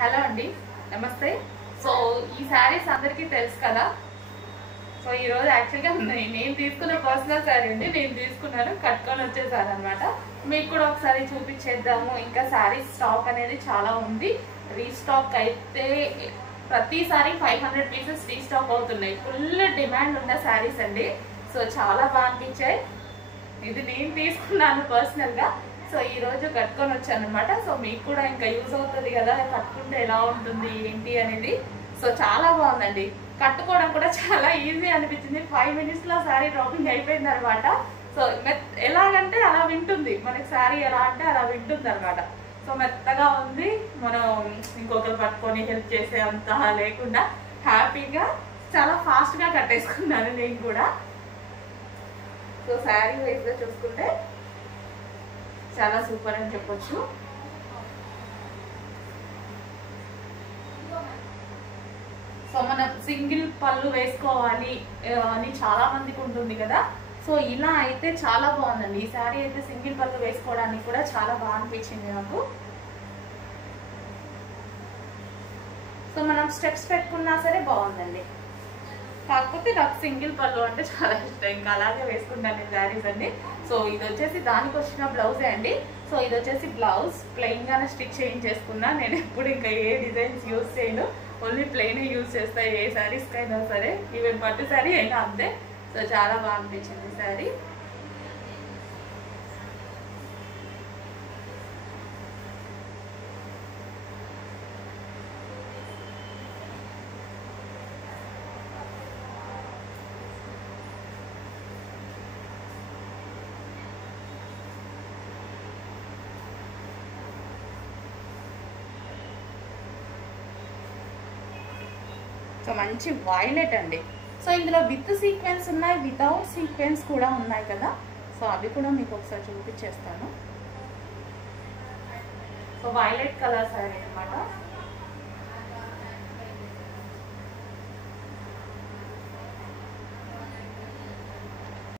Hello అండి, నమస్తే. So ఈ శారీస్ అందరికీ తెలుసు కదా. సో ఈరోజు యాక్చువల్గా నేను తీసుకున్న పర్సనల్ శారీ అండి. నేను తీసుకున్నాను, కట్టుకొని వచ్చేసాను అనమాట. మీకు కూడా ఒకసారి చూపించేద్దాము. ఇంకా శారీస్ స్టాక్ అనేది చాలా ఉంది. రీస్టాక్ అయితే ప్రతిసారి 500 పీసెస్ రీస్టాక్ అవుతున్నాయి. ఫుల్ డిమాండ్ ఉన్న శారీస్ అండి. సో చాలా బాగా అనిపించాయి. ఇది నేను తీసుకున్నాను పర్సనల్గా. సో ఈ రోజు కట్టుకొని వచ్చాను అనమాట. సో మీకు కూడా ఇంకా యూజ్ అవుతుంది కదా, కట్టుకుంటే ఎలా ఉంటుంది ఏంటి అనేది. సో చాలా బాగుందండి. కట్టుకోవడం కూడా చాలా ఈజీ అనిపించింది. 5 మినిట్స్లో శారీ డ్రాపింగ్ అయిపోయింది అనమాట. సో ఎలాగంటే అలా వింటుంది, మనకి శారీ ఎలా అంటే అలా వింటుంది అనమాట. సో మెత్తగా ఉంది. మనం ఇంకొకరు పట్టుకొని హెల్ప్ చేసే అంత లేకుండా హ్యాపీగా చాలా ఫాస్ట్గా కట్టేసుకున్నాను నేను కూడా. సో శారీ వైజ్గా చూసుకుంటే చాలా సూపర్ అని చెప్పొచ్చు. సో మనం సింగిల్ పళ్ళు వేసుకోవాలి అని చాలా మందికి ఉంటుంది కదా. సో ఇలా అయితే చాలా బాగుందండి. ఈ శారీ అయితే సింగిల్ పళ్ళు వేసుకోవడానికి కూడా చాలా బాగా అనిపించింది నాకు. సో మనం స్టెప్స్ పెట్టుకున్నా సరే బాగుందండి. కాకపోతే నాకు సింగిల్ పళ్ళు అంటే చాలా ఇష్టం, ఇంకా అలాగే వేసుకుంటాను ఈ శారీస్ అండి. సో ఇది వచ్చేసి దానికి వచ్చిన బ్లౌజే అండి. సో ఇది వచ్చేసి బ్లౌజ్ ప్లెయిన్ గానే స్టిచ్ చేయించేసుకున్నా. నేను ఎప్పుడు ఇంకా ఏ డిజైన్స్ యూజ్ చేయను, ఓన్లీ ప్లెయిన్ యూజ్ చేస్తాను ఏ శారీస్కి అయినా సరే, ఈవెన్ పట్టు శారీ అయినా అంతే. సో చాలా బాగా అనిపించింది శారీ. సో మంచి వైలెట్ అండి. సో ఇందులో విత్ సీక్వెన్స్ ఉన్నాయి, వితౌట్ సీక్వెన్స్ కూడా ఉన్నాయి కదా. సో అవి కూడా మీకు ఒకసారి చూపించేస్తాను. సో వైలెట్ కలర్ శారీ అనమాట.